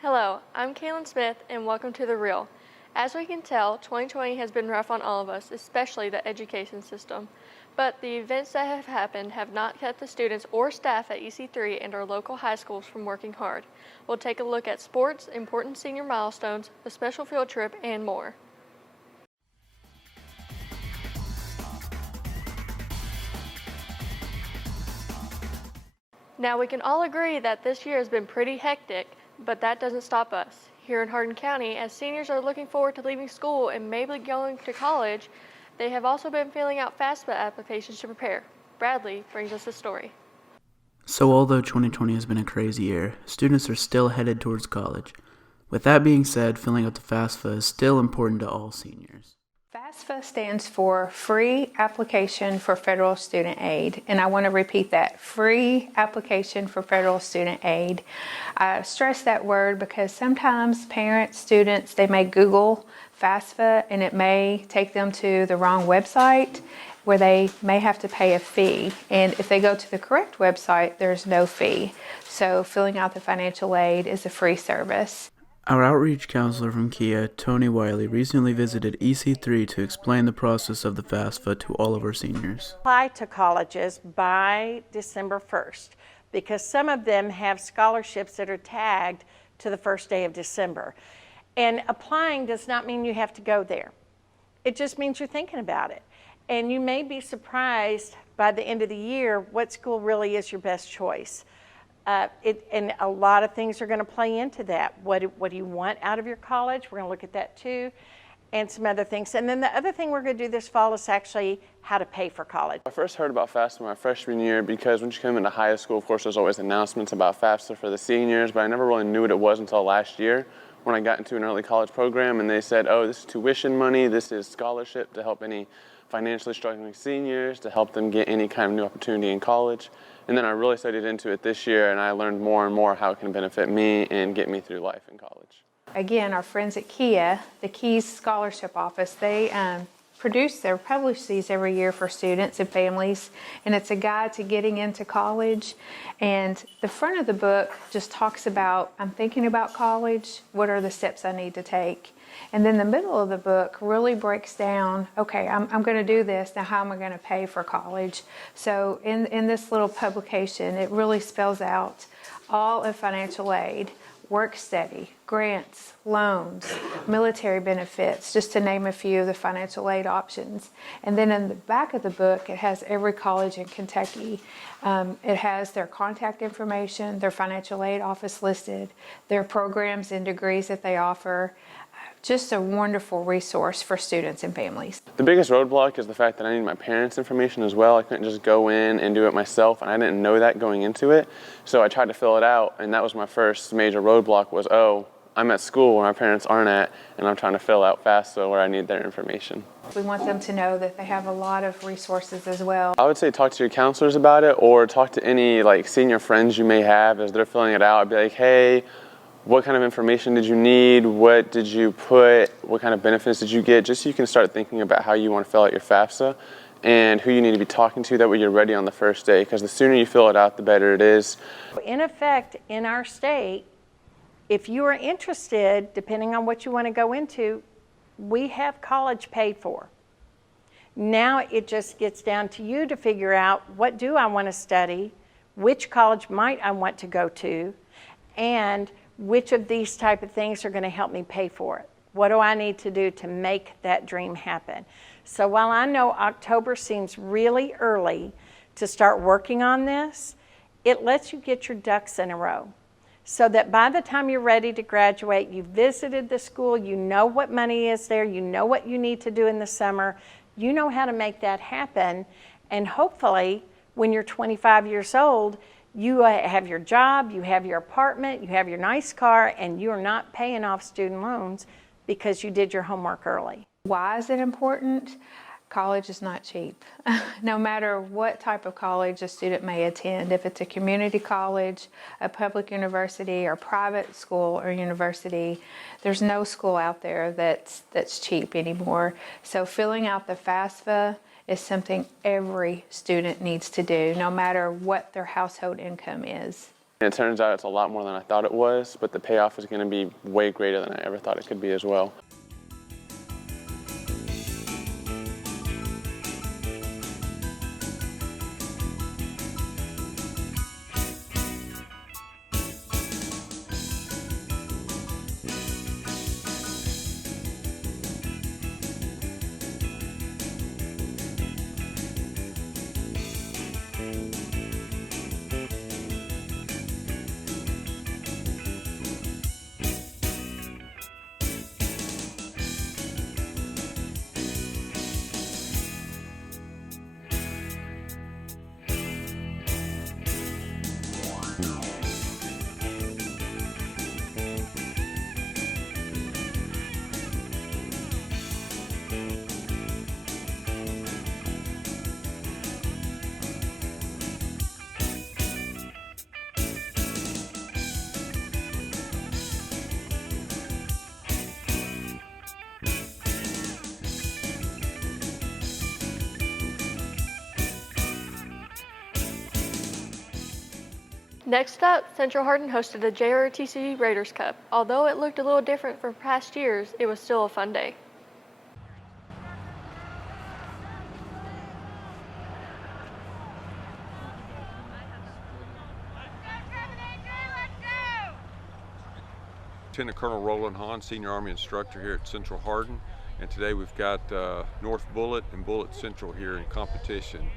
Hello, I'm Kaylin Smith, and welcome to The Real. As we can tell, 2020 has been rough on all of us, especially the education system. But the events that have happened have not kept the students or staff at EC3 and our local high schools from working hard. We'll take a look at sports, important senior milestones, a special field trip, and more. Now, we can all agree that this year has been pretty hectic, but that doesn't stop us. Here in Hardin County, as seniors are looking forward to leaving school and maybe going to college, they have also been filling out FAFSA applications to prepare. Bradley brings us the story. So although 2020 has been a crazy year, students are still headed towards college. With that being said, filling out the FAFSA is still important to all seniors. FAFSA stands for Free Application for Federal Student Aid, and I want to repeat that, Free Application for Federal Student Aid. I stress that word because sometimes parents, students, they may Google FAFSA and it may take them to the wrong website where they may have to pay a fee, and if they go to the correct website, there's no fee. So filling out the financial aid is a free service. Our outreach counselor from Kia, Tony Wiley, recently visited EC3 to explain the process of the FAFSA to all of our seniors. Apply to colleges by December 1st because some of them have scholarships that are tagged to the first day of December. And applying does not mean you have to go there. It just means you're thinking about it. And you may be surprised by the end of the year what school really is your best choice. And a lot of things are going to play into that. What do you want out of your college? We're going to look at that too, and some other things. And then the other thing we're going to do this fall is actually how to pay for college. I first heard about FAFSA my freshman year because when you come into high school, of course, there's always announcements about FAFSA for the seniors, but I never really knew what it was until last year when I got into an early college program and they said, oh, this is tuition money, this is scholarship to help any financially struggling seniors, to help them get any kind of new opportunity in college. And then I really studied into it this year and I learned more and more how it can benefit me and get me through life in college. Again, our friends at Kia, the Keys Scholarship Office, they publish these every year for students and families, and it's a guide to getting into college. And the front of the book just talks about, I'm thinking about college, what are the steps I need to take? And then the middle of the book really breaks down, okay, I'm going to do this, now how am I going to pay for college? So in this little publication, it really spells out all of financial aid, work study, grants, loans, military benefits, just to name a few of the financial aid options. And then in the back of the book, it has every college in Kentucky. It has their contact information, their financial aid office listed, their programs and degrees that they offer. Just a wonderful resource for students and families. The biggest roadblock is the fact that I need my parents' information as well. I couldn't just go in and do it myself, and I didn't know that going into it. So I tried to fill it out, and that was my first major roadblock was, oh, I'm at school where my parents aren't at, and I'm trying to fill out FAFSA where I need their information. We want them to know that they have a lot of resources as well. I would say talk to your counselors about it, or talk to any senior friends you may have as they're filling it out. I'd be like, hey, what kind of information did you need? What did you put? What kind of benefits did you get? Just so you can start thinking about how you want to fill out your FAFSA and who you need to be talking to. That way you're ready on the first day, because the sooner you fill it out, the better it is. In effect, in our state, if you are interested, depending on what you want to go into, we have college paid for. Now it just gets down to you to figure out, what do I want to study? Which college might I want to go to? And which of these type of things are going to help me pay for it? What do I need to do to make that dream happen? So while I know October seems really early to start working on this, it lets you get your ducks in a row so that by the time you're ready to graduate, you visited the school, you know what money is there, you know what you need to do in the summer, you know how to make that happen, and hopefully when you're 25 years old, you have your job, you have your apartment, you have your nice car, and you're not paying off student loans because you did your homework early. Why is it important? College is not cheap. No matter what type of college a student may attend, if it's a community college, a public university, or private school or university, there's no school out there that's cheap anymore. So filling out the FAFSA is something every student needs to do, no matter what their household income is. And it turns out it's a lot more than I thought it was, but the payoff is going to be way greater than I ever thought it could be as well. Next up, Central Hardin hosted the JROTC Raiders Cup. Although it looked a little different from past years, it was still a fun day. Lieutenant Colonel Roland, Haun, Senior Army Instructor here at Central Hardin, and today we've got North Bullitt and Bullitt Central here in competition.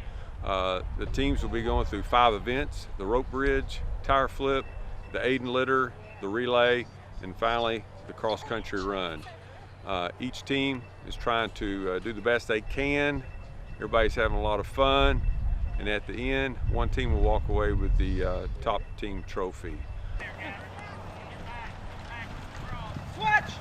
The teams will be going through 5 events: the rope bridge, tire flip, the Aiden litter, the relay, and finally the cross-country run. Each team is trying to do the best they can. Everybody's having a lot of fun, and at the end, one team will walk away with the top team trophy. Switch!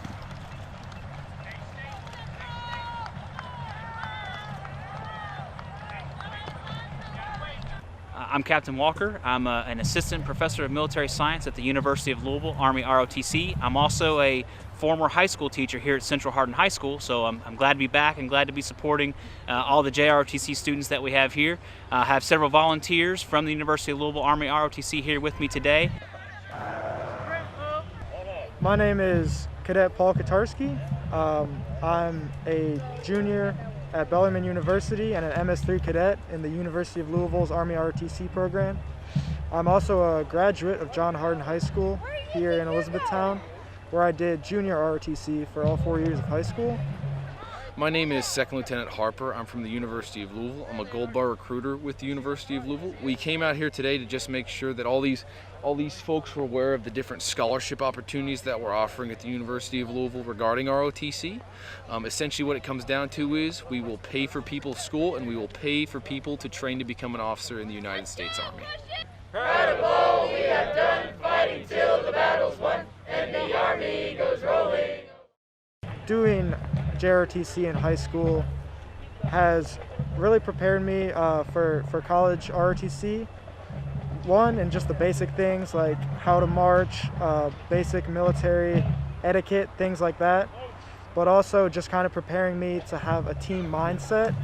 I'm Captain Walker. I'm an assistant professor of military science at the University of Louisville, Army ROTC. I'm also a former high school teacher here at Central Hardin High School, so I'm glad to be back and glad to be supporting all the JROTC students that we have here. I have several volunteers from the University of Louisville, Army ROTC here with me today. My name is Cadet Kotarski. I'm a junior at Bellarmine University and an MS3 cadet in the University of Louisville's Army ROTC program. I'm also a graduate of John Hardin High School here in Elizabethtown, where I did junior ROTC for all 4 years of high school. My name is Second Lieutenant Harper. I'm from the University of Louisville. I'm a Gold Bar recruiter with the University of Louisville. We came out here today to just make sure that all these folks were aware of the different scholarship opportunities that we're offering at the University of Louisville regarding ROTC. Essentially what it comes down to is we will pay for people's school and we will pay for people to train to become an officer in the United States Army. Proud of all we have done, fighting till the battle's won, and the Army goes rolling. Doing JROTC in high school has really prepared me for college ROTC. One, and just the basic things like how to march, basic military etiquette, things like that, but also just kind of preparing me to have a team mindset.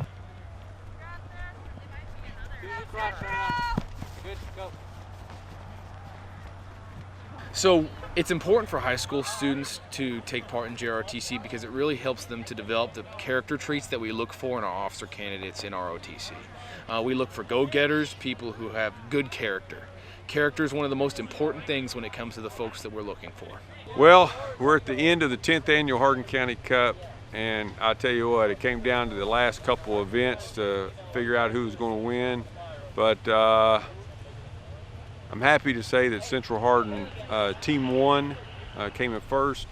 So it's important for high school students to take part in JROTC because it really helps them to develop the character traits that we look for in our officer candidates in ROTC. We look for go-getters, people who have good character. Character is one of the most important things when it comes to the folks that we're looking for. Well, we're at the end of the 10th Annual Hardin County Cup, and I tell you what, it came down to the last couple of events to figure out who was going to win. But I'm happy to say that Central Hardin Team 1 came in first,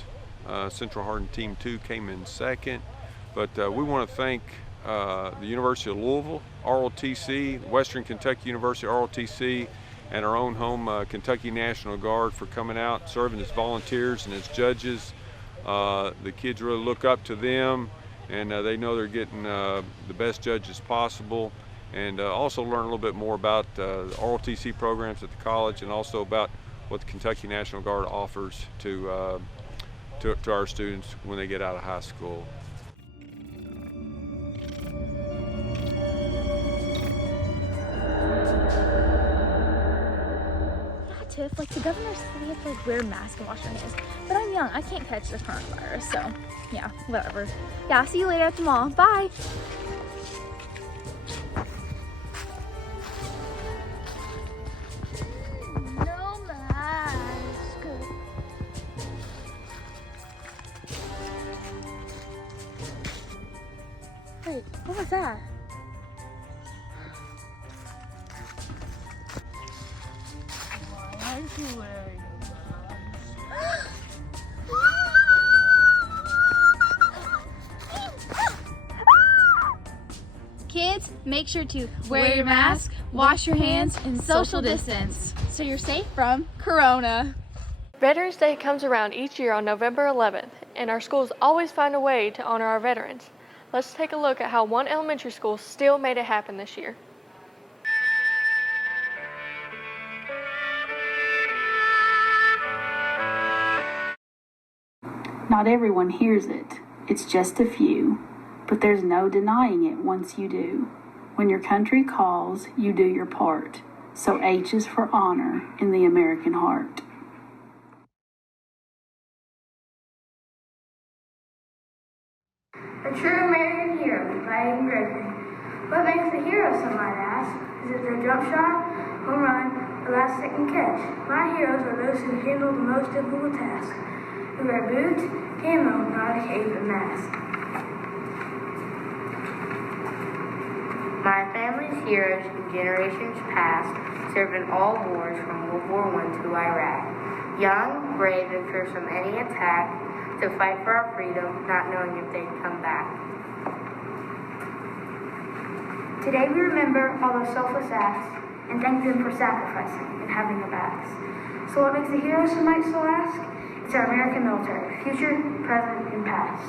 Central Hardin Team 2 came in second. But we want to thank the University of Louisville, ROTC, Western Kentucky University ROTC, and our own home Kentucky National Guard for coming out, serving as volunteers and as judges. The kids really look up to them, and they know they're getting the best judges possible. And also learn a little bit more about ROTC programs at the college, and also about what the Kentucky National Guard offers to our students when they get out of high school. Tiff, like the governor said we have to like wear a mask and wash our hands. But I'm young, I can't catch the coronavirus, so yeah, whatever. Yeah, I'll see you later at the mall. Bye. No mask. Wait, what was that? Kids, make sure to wear your mask, wash your hands, and social distance so you're safe from Corona. Veterans Day comes around each year on November 11th, and our schools always find a way to honor our veterans. Let's take a look at how one elementary school still made it happen this year. Not everyone hears it. It's just a few. But there's no denying it once you do. When your country calls, you do your part. So H is for honor in the American heart. A true American hero by Aiden Gregory. What makes a hero, some might ask? Is it their jump shot, home run, or last-second catch? My heroes are those who handle the most difficult tasks, who wear boots, camo, not a cape and mask. My family's heroes in generations past served in all wars from World War I to Iraq. Young, brave, and fearsome from any attack to fight for our freedom, not knowing if they'd come back. Today we remember all those selfless acts and thank them for sacrificing and having our backs. So what makes a hero, some might still ask? It's our American military, future, present, and past.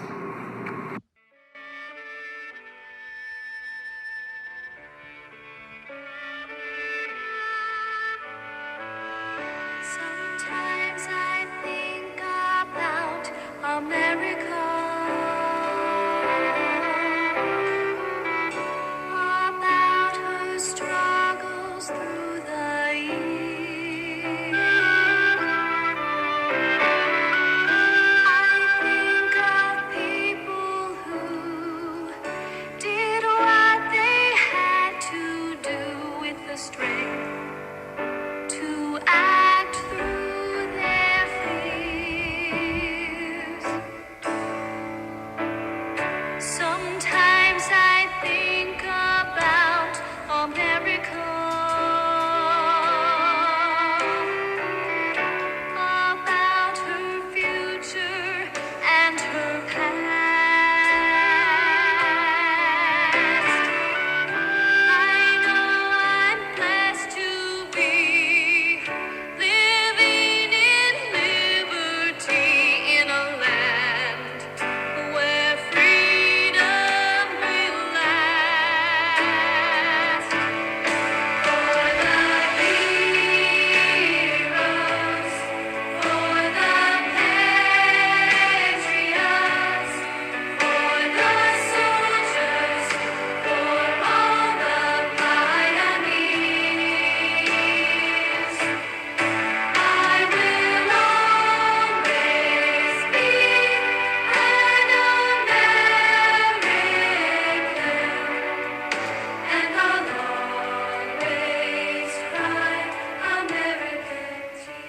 Sometimes I think about America, about her struggles through the years. I think of people who did what they had to do with the strength to act through their fears. Sometimes I think about America, about her future and her past. I know I'm blessed to be living in liberty in a land where freedom will last. For the heroes, for the patriots, for the soldiers, for all the pioneers, I will always be an American, and I'll always cry American tea.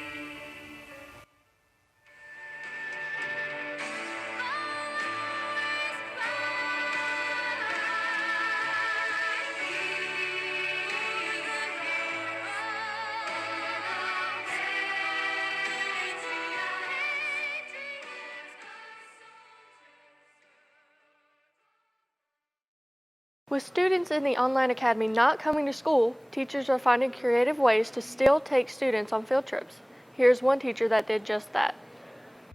With students in the online academy not coming to school, teachers are finding creative ways to still take students on field trips. Here's one teacher that did just that.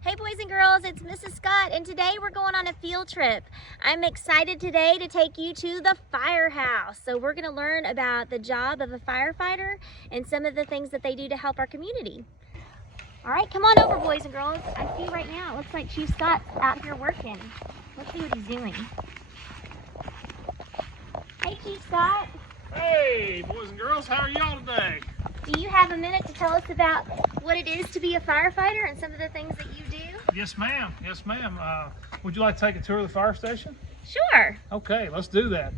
Hey boys and girls, it's Mrs. Scott, and today we're going on a field trip. I'm excited today to take you to the firehouse. So we're going to learn about the job of a firefighter and some of the things that they do to help our community. All right, come on over, boys and girls. I see right now, it looks like Chief Scott's out here working. Let's see what he's doing. Hey, Chief Scott. Hey, boys and girls, how are y'all today? do you have a minute to tell us about what it is to be a firefighter and some of the things that you do? Yes, ma'am. Yes, ma'am. Would you like to take a tour of the fire station? Sure. Okay, let's do that.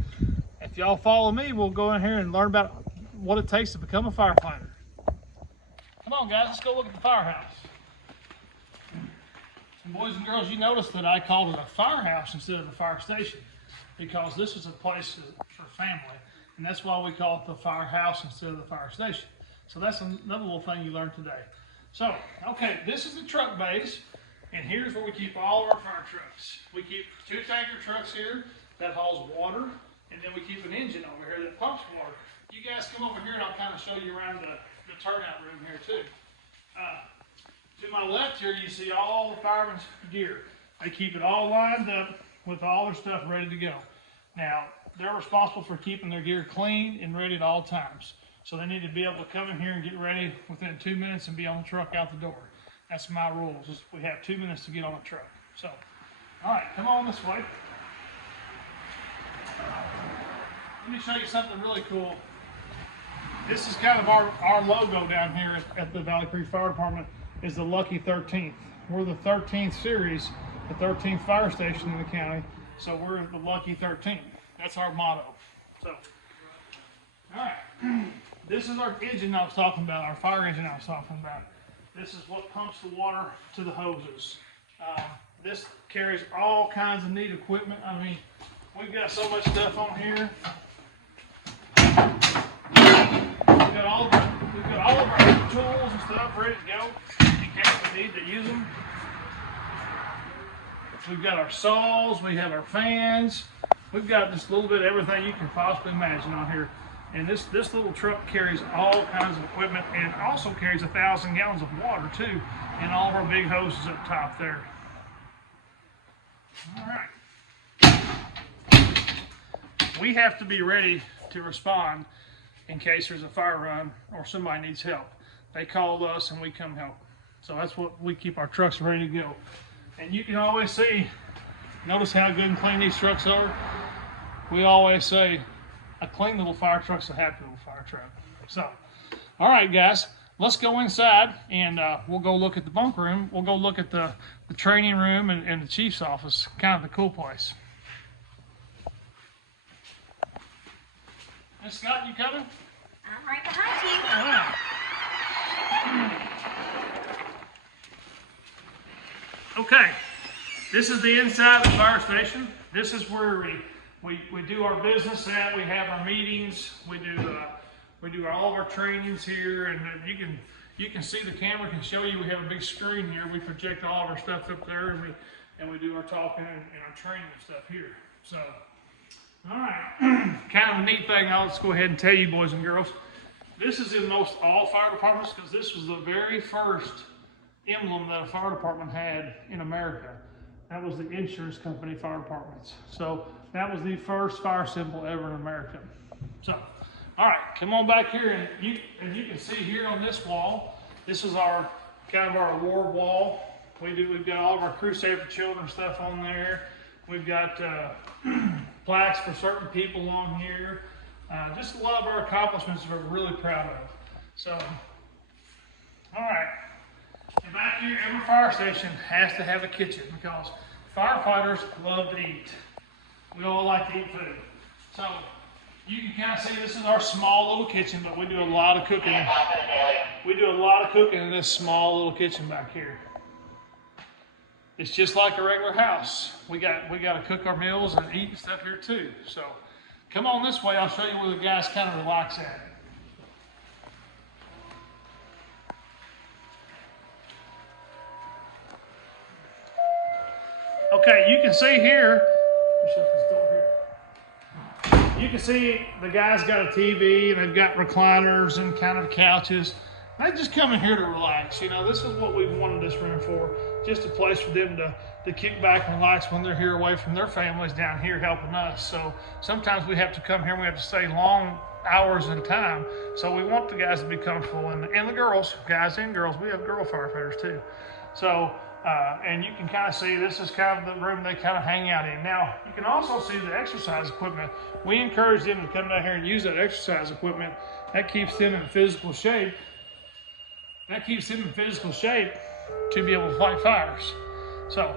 If y'all follow me, we'll go in here and learn about what it takes to become a firefighter. Come on, guys, let's go look at the firehouse. And boys and girls, you notice that I called it a firehouse instead of a fire station because this is a place for family, and that's why we call it the firehouse instead of the fire station. So that's another little thing you learned today. So, okay, this is the truck base, and here's where we keep all of our fire trucks. We keep 2 tanker trucks here that hauls water, and then we keep an engine over here that pumps water. You guys come over here and I'll kind of show you around the turnout room here too. To my left here, you see all the firemen's gear. They keep it all lined up with all their stuff ready to go. Now, they're responsible for keeping their gear clean and ready at all times. So they need to be able to come in here and get ready within 2 minutes and be on the truck out the door. That's my rules. We have 2 minutes to get on the truck. So, all right, come on this way. Let me show you something really cool. This is kind of our logo down here at the Valley Creek Fire Department is the Lucky 13th. We're the 13th series, the 13th fire station in the county. So we're the Lucky 13th. That's our motto. So, all right. This is our engine I was talking about, our fire engine I was talking about. This is what pumps the water to the hoses. This carries all kinds of neat equipment. I mean, we've got so much stuff on here. We've got all of our tools and stuff ready to go in case we need to use them. We've got our saws, we have our fans. We've got just a little bit of everything you can possibly imagine on here. And this little truck carries all kinds of equipment and also carries 1,000 gallons of water too, and all of our big hoses up top there. All right. We have to be ready to respond in case there's a fire run or somebody needs help. They call us and we come help. So that's what we keep our trucks ready to go. And you can always see, notice how good and clean these trucks are. We always say, a clean little fire truck's a happy little fire truck. So, all right, guys, let's go inside and we'll go look at the bunk room. We'll go look at the training room and the chief's office, kind of the cool place. Miss Scott, you coming? I'm right behind you. Okay, this is the inside of the fire station. This is where we do our business at. We have our meetings. We do all of our trainings here, and you can see the camera can show you. We have a big screen here. We project all of our stuff up there, and we do our talking and our training and stuff here. So, all right, kind of a neat thing. I'll just go ahead and tell you, boys and girls. This is in most all fire departments because this was the very first emblem that a fire department had in America. That was the insurance company fire departments. So that was the first fire symbol ever in America. So, all right, come on back here, and you can see here on this wall, this is our kind of our award wall. We've got all of our Crew Save for Children stuff on there. We've got plaques for certain people on here. Just a lot of our accomplishments we're really proud of. So, all right. And back here, every fire station has to have a kitchen because firefighters love to eat. We all like to eat food. So, you can kind of see this is our small little kitchen, but we do a lot of cooking. We do a lot of cooking in this small little kitchen back here. It's just like a regular house. We got to cook our meals and eat and stuff here too. So, come on this way. I'll show you where the guys kind of relax at. Okay, you can see here. You can see the guys got a TV and they've got recliners and kind of couches. They just come in here to relax. You know, this is what we wanted this room for. Just a place for them to kick back and relax when they're here away from their families down here helping us. So sometimes we have to come here and we have to stay long hours in time. So we want the guys to be comfortable and the girls, guys and girls, we have girl firefighters too. So And you can kind of see this is kind of the room they kind of hang out in. Now, you can also see the exercise equipment. We encourage them to come down here and use that exercise equipment. That keeps them in physical shape. That keeps them in physical shape to be able to fight fires. So,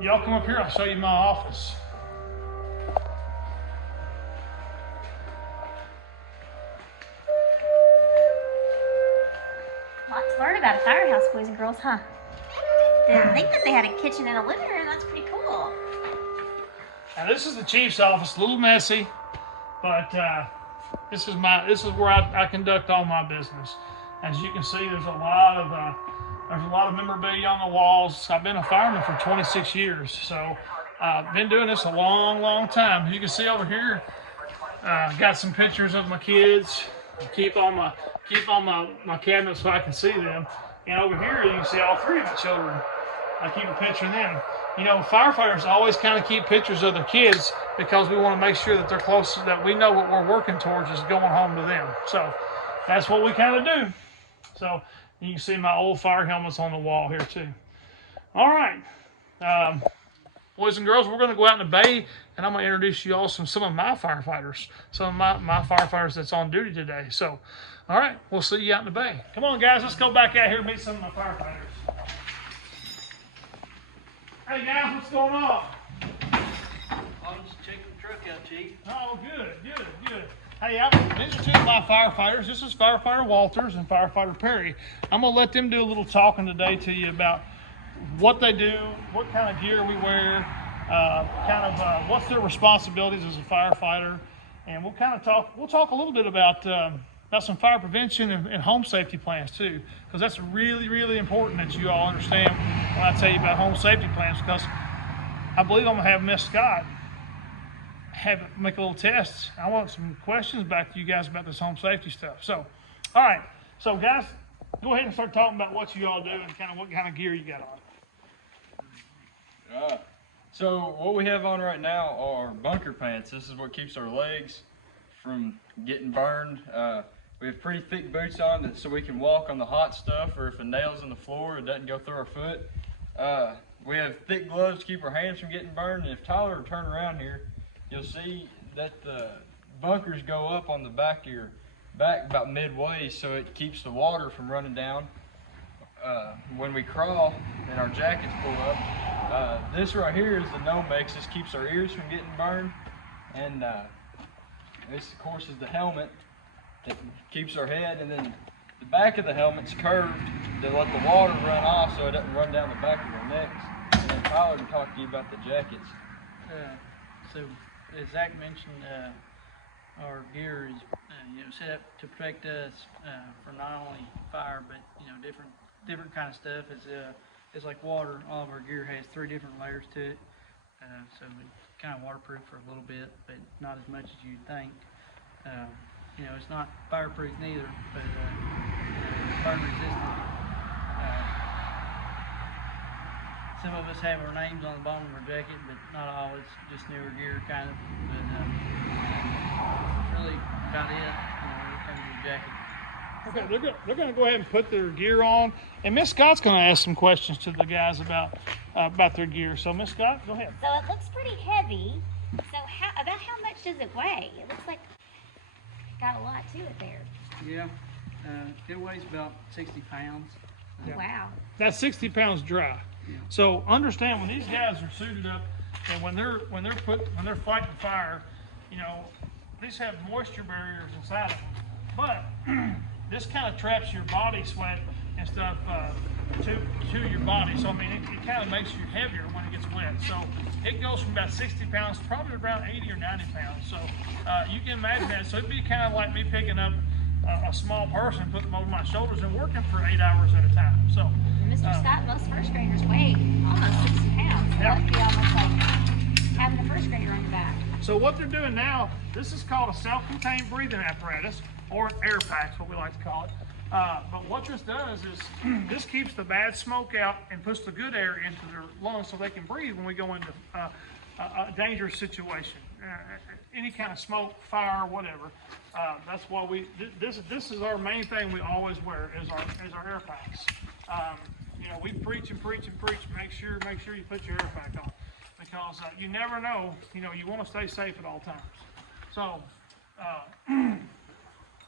y'all come up here, I'll show you my office. Lot to learn about a firehouse, boys and girls, huh? Didn't think that they had a kitchen and a living room. That's pretty cool. Now this is the chief's office, a little messy, but this is where I conduct all my business. As you can see, there's a lot of memorabilia on the walls. I've been a fireman for 26 years, so I've been doing this a long, long time. You can see over here, got some pictures of my kids. Keep on my cabinet so I can see them. And over here, you can see all three of my children. I keep a picture of them. You know, firefighters always kind of keep pictures of their kids because we want to make sure that they're close, that we know what we're working towards is going home to them. So that's what we kind of do. So you can see my old fire helmets on the wall here too. All right, boys and girls, we're going to go out in the bay, and I'm going to introduce you all some of my firefighters, some of my firefighters that's on duty today. So, all right, we'll see you out in the bay. Come on, guys, let's go back out here and meet some of my firefighters. Hey guys, what's going on? I'm just checking the truck out, Chief. Oh, good. Hey, these are two of my firefighters. This is Firefighter Walters and Firefighter Perry. I'm going to let them do a little talking today to you about what they do, what kind of gear we wear, what's their responsibilities as a firefighter, and we'll talk a little bit about some fire prevention and home safety plans too, because that's really, really important that you all understand when I tell you about home safety plans, because I believe I'm going to have Miss Scott make a little test. I want some questions back to you guys about this home safety stuff. So, all right. So, guys, go ahead and start talking about what you all do and what kind of gear you got on. So what we have on right now are bunker pants. This is what keeps our legs from getting burned. We have pretty thick boots on so we can walk on the hot stuff, or if a nail's in the floor, it doesn't go through our foot. We have thick gloves to keep our hands from getting burned. And if Tyler will turn around here, you'll see that the bunkers go up on the back of your back about midway, so it keeps the water from running down. When we crawl and our jackets pull up, this right here is the Nomex. This keeps our ears from getting burned. And this, of course, is the helmet that keeps our head. And then the back of the helmet's curved to let the water run off so it doesn't run down the back of our necks. And then Tyler can talk to you about the jackets. So, as Zach mentioned, our gear is set up to protect us for not only fire, but different kind of stuff. It's like water. All of our gear has 3 different layers to it, so it's kind of waterproof for a little bit, but not as much as you'd think. It's not fireproof neither, but burn resistant. Some of us have our names on the bottom of our jacket, but not all. It's just newer gear, kind of. But that's really about it. When it comes to the jacket. Okay, they're going to go ahead and put their gear on, and Miss Scott's going to ask some questions to the guys about their gear. So, Miss Scott, go ahead. So it looks pretty heavy. So about how much does it weigh? It looks like it got a lot to it there. Yeah, it weighs about 60 pounds. Yeah. Wow. That's 60 pounds dry. Yeah. So understand, when these guys are suited up and when they're fighting fire, these have moisture barriers inside of them. But this kind of traps your body sweat and stuff to your body. So I mean, it kind of makes you heavier when it gets wet. So it goes from about 60 pounds, probably around 80 or 90 pounds. So you can imagine that. So it'd be kind of like me picking up a small person, putting them over my shoulders and working for 8 hours at a time. So. Mr. Scott, most first graders weigh almost 60 pounds. So that would be almost like having a first grader on your back. So what they're doing now, this is called a self-contained breathing apparatus, or an air pack, what we like to call it. But what this does is this keeps the bad smoke out and puts the good air into their lungs so they can breathe when we go into a dangerous situation. Any kind of smoke, fire, whatever. That's why this is our main thing we always wear is our air packs. You know, we preach and preach and preach. Make sure you put your air pack on, because you never know. You know, you want to stay safe at all times. So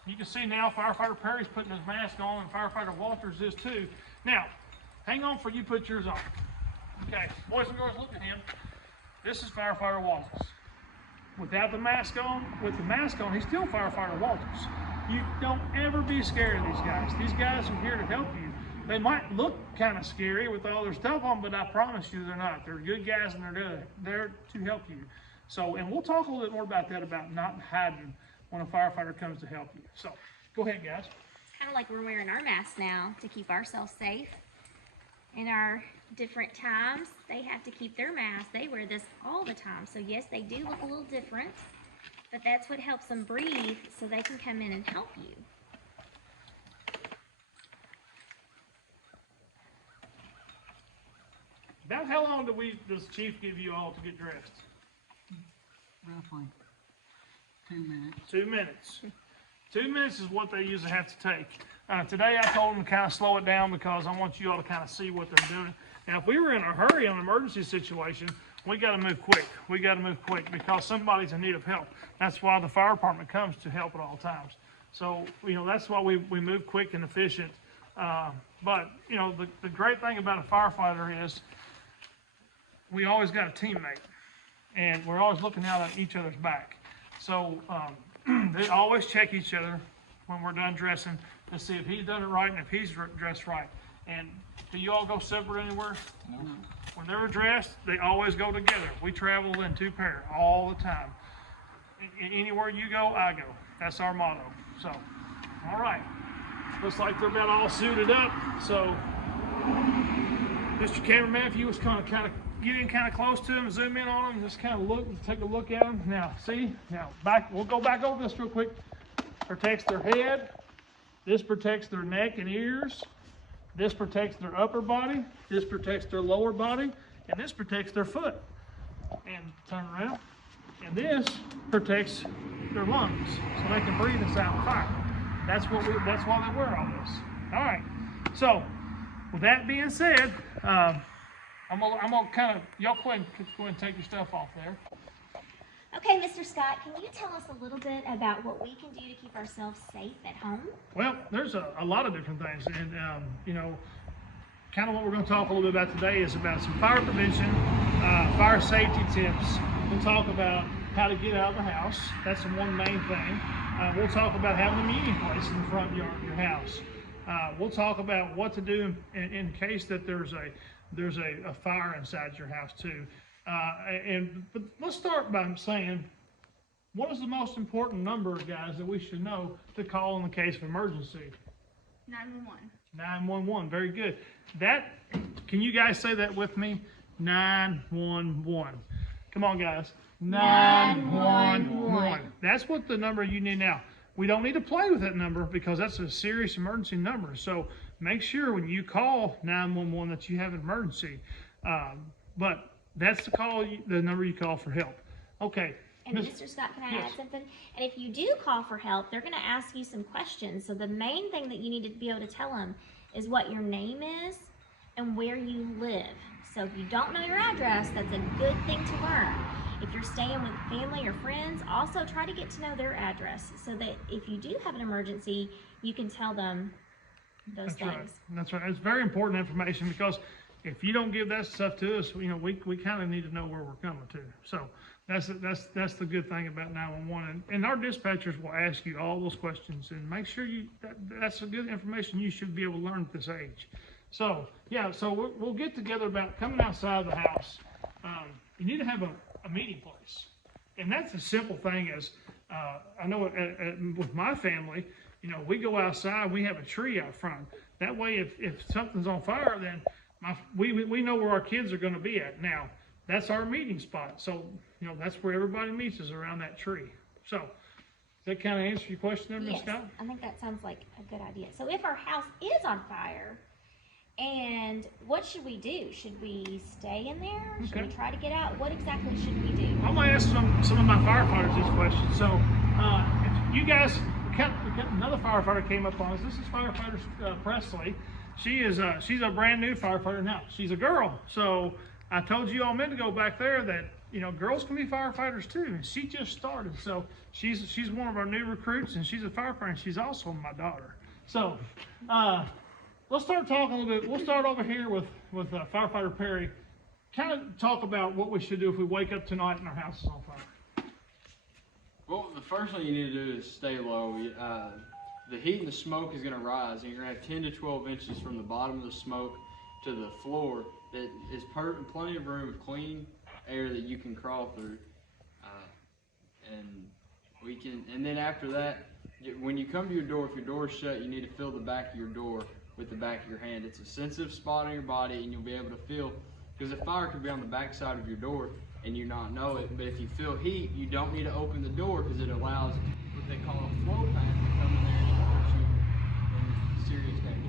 you can see now firefighter Perry's putting his mask on, and firefighter Walters is too. Now, hang on for you put yours on. Okay, boys and girls, look at him. This is firefighter Walters. Without the mask on, with the mask on, he's still firefighter Walters. You don't ever be scared of these guys. These guys are here to help you. They might look kind of scary with all their stuff on, but I promise you they're not. They're good guys, and they're there to help you. So, and we'll talk a little bit more about that, about not hiding when a firefighter comes to help you. So, go ahead, guys. Kind of like we're wearing our masks now to keep ourselves safe. In our different times, they have to keep their mask. They wear this all the time. So yes, they do look a little different, but that's what helps them breathe, so they can come in and help you. About how long does Chief give you all to get dressed? Roughly 2 minutes. 2 minutes. 2 minutes is what they usually have to take. Today I told them to kind of slow it down because I want you all to kind of see what they're doing. Now, if we were in a hurry on an emergency situation, we got to move quick. We got to move quick because somebody's in need of help. That's why the fire department comes to help at all times. So, you know, that's why we move quick and efficient. But, you know, the great thing about a firefighter is we always got a teammate, and we're always looking out at each other's back. So they always check each other when we're done dressing to see if he's done it right and if he's dressed right. And do you all go separate anywhere? No. When they're dressed, they always go together. We travel in 2 pairs all the time. Anywhere you go, I go. That's our motto. So, all right. Looks like they're about all suited up. So, Mr. Cameraman, if you was kind of get in kind of close to them, zoom in on them, just kind of look, take a look at them. Now, see? Now, we'll go back over this real quick. Protects their head. This protects their neck and ears. This protects their upper body. This protects their lower body. And this protects their foot. And turn around. And this protects their lungs, so they can breathe inside the fire. That's why they wear all this. All right. So, with that being said, I'm gonna kind of, y'all go ahead and take your stuff off there. Okay, Mr. Scott, can you tell us a little bit about what we can do to keep ourselves safe at home? Well, there's a lot of different things, and you know, kind of what we're going to talk a little bit about today is about some fire prevention, fire safety tips. We'll talk about how to get out of the house. That's the one main thing. We'll talk about having a meeting place in the front yard of your house. We'll talk about what to do in case that there's a fire inside your house too. But let's start by saying, what is the most important number, guys, that we should know to call in the case of emergency? 911. 911, very good. Can you guys say that with me? 911. Come on, guys. 911. That's what the number you need now. We don't need to play with that number because that's a serious emergency number. So make sure when you call 911 that you have an emergency. But that's the number you call for help. Okay. And Mr. Scott, can I add something? And if you do call for help, they're going to ask you some questions. So the main thing that you need to be able to tell them is what your name is and where you live. So if you don't know your address, that's a good thing to learn. If you're staying with family or friends, also try to get to know their address so that if you do have an emergency, you can tell them those things. Right. That's right. It's very important information because if you don't give that stuff to us, you know, we kind of need to know where we're coming to. So that's the good thing about 911. And our dispatchers will ask you all those questions and make sure that's the good information you should be able to learn at this age. So yeah, so we'll get together about coming outside of the house. You need to have a meeting place, and that's a simple thing. As I know with my family, you know, we go outside. We have a tree out front. That way, if something's on fire, then we know where our kids are going to be at. Now, that's our meeting spot. So, you know, that's where everybody meets is around that tree. So, does that kind of answer your question there, Ms. Scott? I think that sounds like a good idea. So if our house is on fire, and what should we do? Should we stay in there? Should we try to get out? What exactly should we do? I'm going to ask some of my firefighters these questions. So, if you guys, another firefighter came up on us. This is firefighter Presley. she's a brand new firefighter now. She's a girl. So I told you all a minute ago back there that, you know, girls can be firefighters too. And she just started. So she's one of our new recruits, and she's a firefighter, and she's also my daughter. So let's start talking a little bit. We'll start over here with Firefighter Perry. Kind of talk about what we should do if we wake up tonight and our house is on fire. Well, the first thing you need to do is stay low. The heat and the smoke is going to rise, and you're going to have 10 to 12 inches from the bottom of the smoke to the floor. That is plenty of room of clean air that you can crawl through. And then after that, when you come to your door, if your door is shut, you need to feel the back of your door with the back of your hand. It's a sensitive spot on your body, and you'll be able to feel, because the fire could be on the back side of your door and you not know it. But if you feel heat, you don't need to open the door, because it allows what they call a flow path to come in there and put you in serious danger.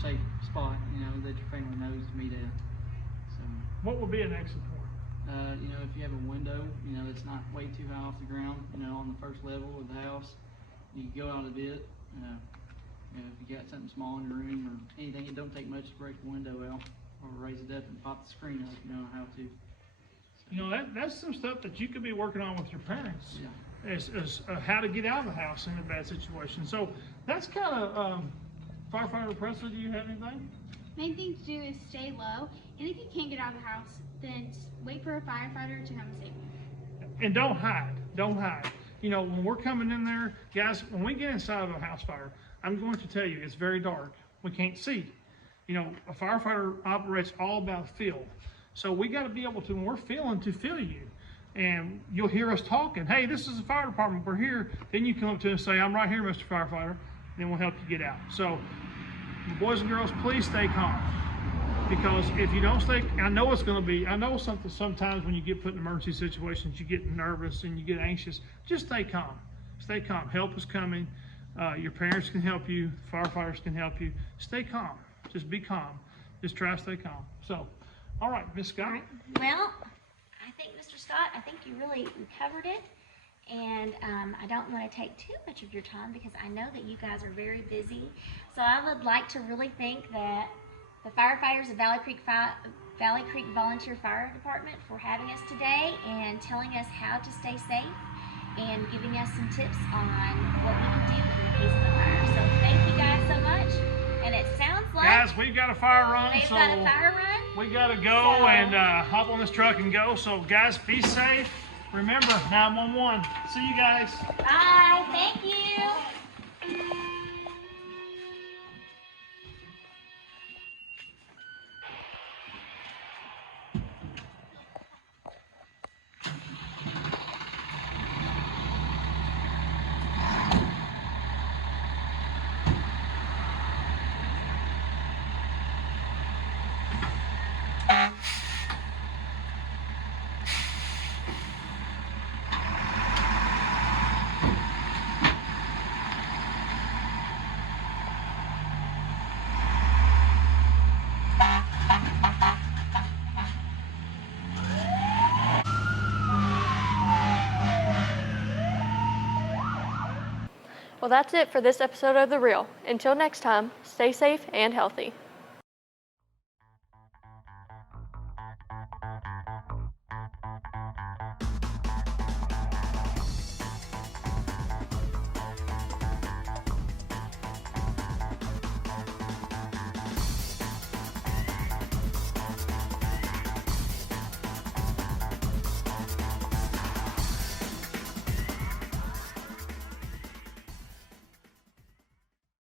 Safe spot, you know, that your family knows to meet at. So, what would be an exit point? You know, if you have a window, you know, it's not way too high off the ground, you know, on the first level of the house, you can go out of it. You know, if you got something small in your room or anything, it don't take much to break the window out or raise it up and pop the screen up, you know how to. So, you know, that's some stuff that you could be working on with your parents. Yeah. Is how to get out of the house in a bad situation. So that's kind of. Firefighter Presley, do you have anything? Main thing to do is stay low, and if you can't get out of the house, then just wait for a firefighter to come and save you. And don't hide. Don't hide. You know, when we're coming in there, guys, when we get inside of a house fire, I'm going to tell you, it's very dark. We can't see. You know, a firefighter operates all about feel. So we got to be able to, when we're feeling, to feel you. And you'll hear us talking. Hey, this is the fire department. We're here. Then you come up to us and say, I'm right here, Mr. Firefighter. Then we'll help you get out. So, boys and girls, please stay calm. Because if you don't stay, I know sometimes when you get put in emergency situations, you get nervous and you get anxious. Just stay calm. Stay calm. Help is coming. Your parents can help you. Firefighters can help you. Stay calm. Just be calm. Just try to stay calm. So, all right, Miss Scott. Right. Well, I think, Mr. Scott, I think you really covered it. And I don't want to take too much of your time because I know that you guys are very busy. So I would like to really thank the firefighters of Valley Creek Volunteer Fire Department for having us today and telling us how to stay safe and giving us some tips on what we can do in the case of a fire. So thank you guys so much. And it sounds like guys, we've got a fire run. They've got a fire run. We got to go and hop on this truck and go. So guys, be safe. Remember, 911. See you guys. Bye. Thank you. Well, that's it for this episode of The Real. Until next time, stay safe and healthy.